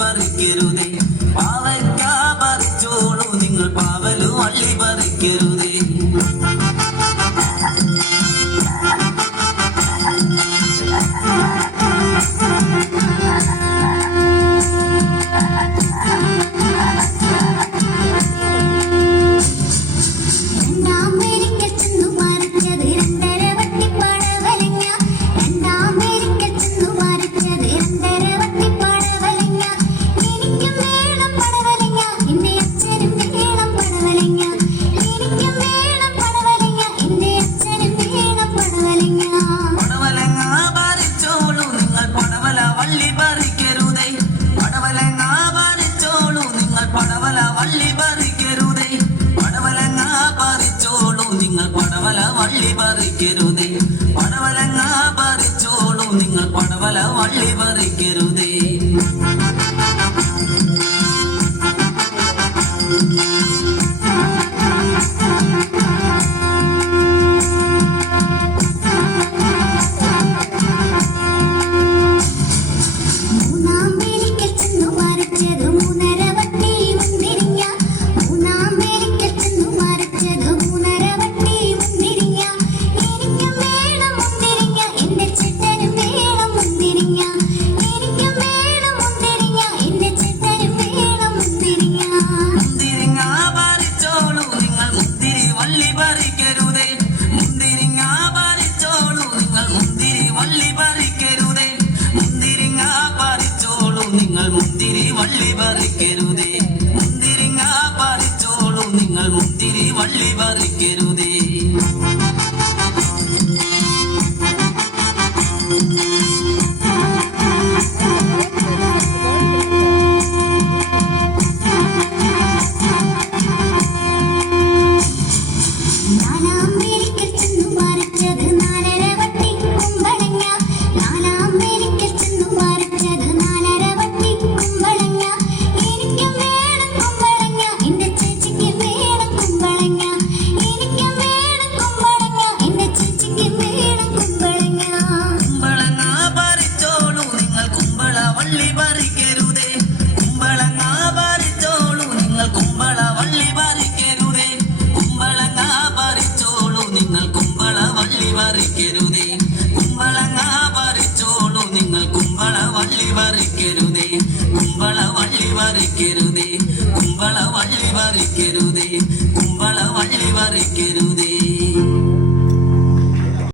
പറിക്കരുതേ. പാവയ്ക്ക പറിച്ചോളൂ നിങ്ങൾ പാവലു വള്ളി പറിക്കരുതേ. വള്ളി പറിക്കരുതേ. പടവലങ്ങ പറിച്ചോളൂ നിങ്ങൾ പടവല വള്ളി പറിക്കരുതേ. പടവലങ്ങ പറിച്ചോളൂ നിങ്ങൾ പടവല വള്ളി പറിക്കരുതേ. നിങ്ങൾ മുന്തിരി വള്ളി പറിക്കരുതേ. മുന്തിരിങ്ങ പറിച്ചോളൂ നിങ്ങൾ മുന്തിരി വള്ളി പറിക്കരുതേ. പറിക്കരുതേ. കുമ്പളങ്ങ പറിച്ചോളൂ നിങ്ങൾ കുമ്പള വള്ളി പറിക്കരുതേ. കുമ്പള വള്ളി പറിക്കരുതേ. കുമ്പള വള്ളി പറിക്കരുതേ. കുമ്പള വള്ളി പറിക്കരുതേ.